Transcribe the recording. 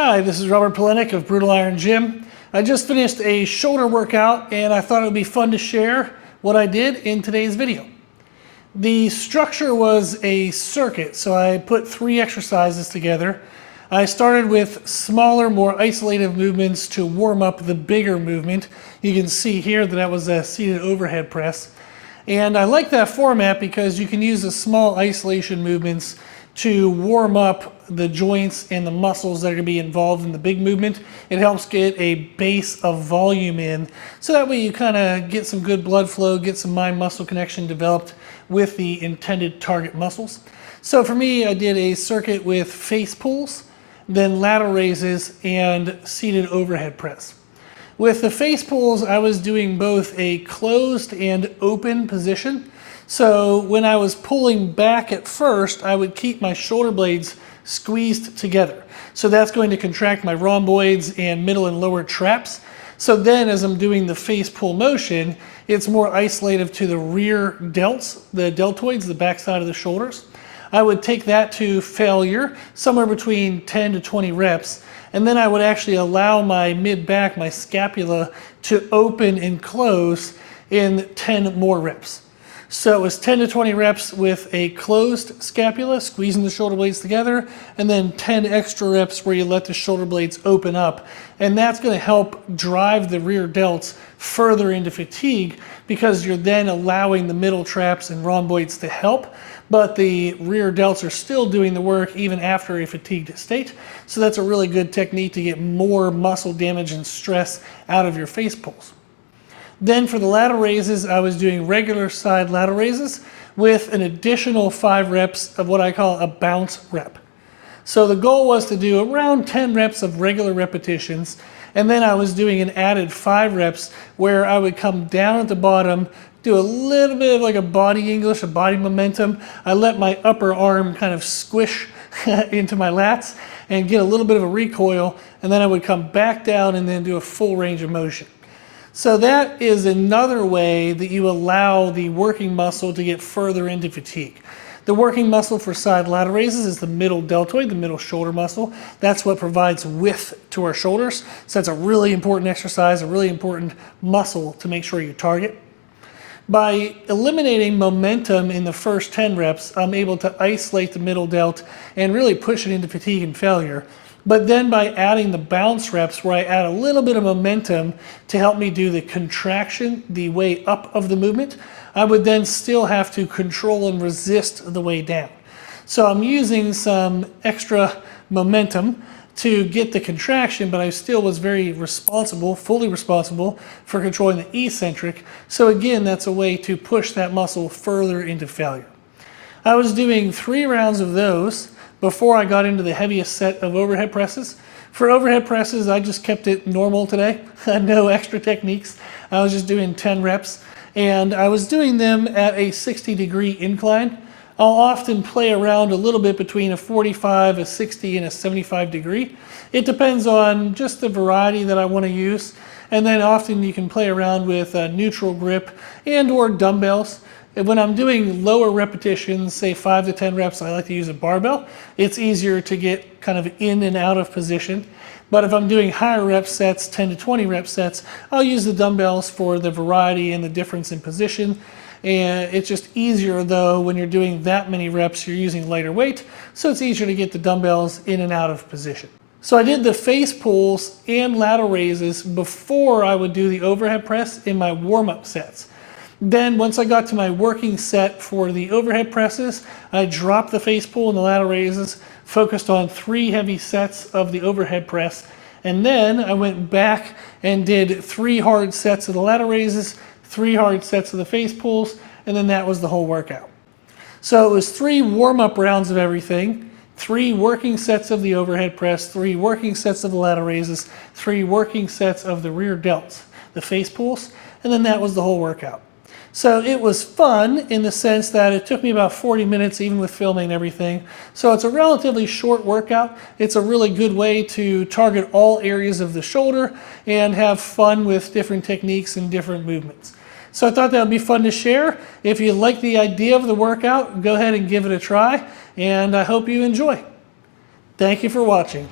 Hi, this is Robert Polenick of Brutal Iron Gym. I just finished a shoulder workout and I thought it would be fun to share what I did in today's video. The structure was a circuit, so I put 3 exercises together. I started with smaller, more isolated movements to warm up the bigger movement. You can see here that was a seated overhead press. And I like that format because you can use the small isolation movements to warm up the joints and the muscles that are going to be involved in the big movement. It helps get a base of volume in, so that way you kind of get some good blood flow, get some mind-muscle connection developed with the intended target muscles. So for me, I did a circuit with face pulls, then lateral raises, and seated overhead press. With the face pulls, I was doing both a closed and open position. So when I was pulling back at first, I would keep my shoulder blades squeezed together. So that's going to contract my rhomboids and middle and lower traps. So then as I'm doing the face pull motion, it's more isolative to the rear delts, the deltoids, the backside of the shoulders. I would take that to failure, somewhere between 10 to 20 reps. And then I would actually allow my mid-back, my scapula, to open and close in 10 more reps. So it was 10 to 20 reps with a closed scapula, squeezing the shoulder blades together, and then 10 extra reps where you let the shoulder blades open up. And that's going to help drive the rear delts further into fatigue because you're then allowing the middle traps and rhomboids to help, but the rear delts are still doing the work even after a fatigued state. So that's a really good technique to get more muscle damage and stress out of your face pulls. Then for the lateral raises, I was doing regular side lateral raises with an additional 5 reps of what I call a bounce rep. So the goal was to do around 10 reps of regular repetitions, and then I was doing an added 5 reps where I would come down at the bottom, do a little bit of like a body English, a body momentum. I let my upper arm kind of squish into my lats and get a little bit of a recoil, and then I would come back down and then do a full range of motion. So that is another way that you allow the working muscle to get further into fatigue. The working muscle for side lateral raises is the middle deltoid, the middle shoulder muscle. That's what provides width to our shoulders. So that's a really important exercise, a really important muscle to make sure you target. By eliminating momentum in the first 10 reps, I'm able to isolate the middle delt and really push it into fatigue and failure. But then by adding the bounce reps where I add a little bit of momentum to help me do the contraction, the way up of the movement, I would then still have to control and resist the way down. So I'm using some extra momentum to get the contraction, but I still was very responsible, fully responsible for controlling the eccentric. So again, that's a way to push that muscle further into failure. I was doing 3 rounds of those before I got into the heaviest set of overhead presses. For overhead presses, I just kept it normal today. No extra techniques. I was just doing 10 reps, and I was doing them at a 60-degree incline. I'll often play around a little bit between a 45, a 60, and a 75 degree. It depends on just the variety that I want to use. And then often you can play around with a neutral grip and or dumbbells. When I'm doing lower repetitions, say 5 to 10 reps, I like to use a barbell. It's easier to get kind of in and out of position. But if I'm doing higher rep sets, 10 to 20 rep sets, I'll use the dumbbells for the variety and the difference in position. And it's just easier though, when you're doing that many reps, you're using lighter weight. So it's easier to get the dumbbells in and out of position. So I did the face pulls and lateral raises before I would do the overhead press in my warm-up sets. Then once I got to my working set for the overhead presses, I dropped the face pull and the lateral raises, focused on 3 heavy sets of the overhead press, and then I went back and did 3 hard sets of the lateral raises, 3 hard sets of the face pulls, and then that was the whole workout. So it was 3 warm-up rounds of everything, 3 working sets of the overhead press, 3 working sets of the lateral raises, 3 working sets of the rear delts, the face pulls, and then that was the whole workout. So it was fun in the sense that it took me about 40 minutes even with filming and everything. So it's a relatively short workout. It's a really good way to target all areas of the shoulder and have fun with different techniques and different movements. So I thought that would be fun to share. If you like the idea of the workout, go ahead and give it a try, and I hope you enjoy. Thank you for watching.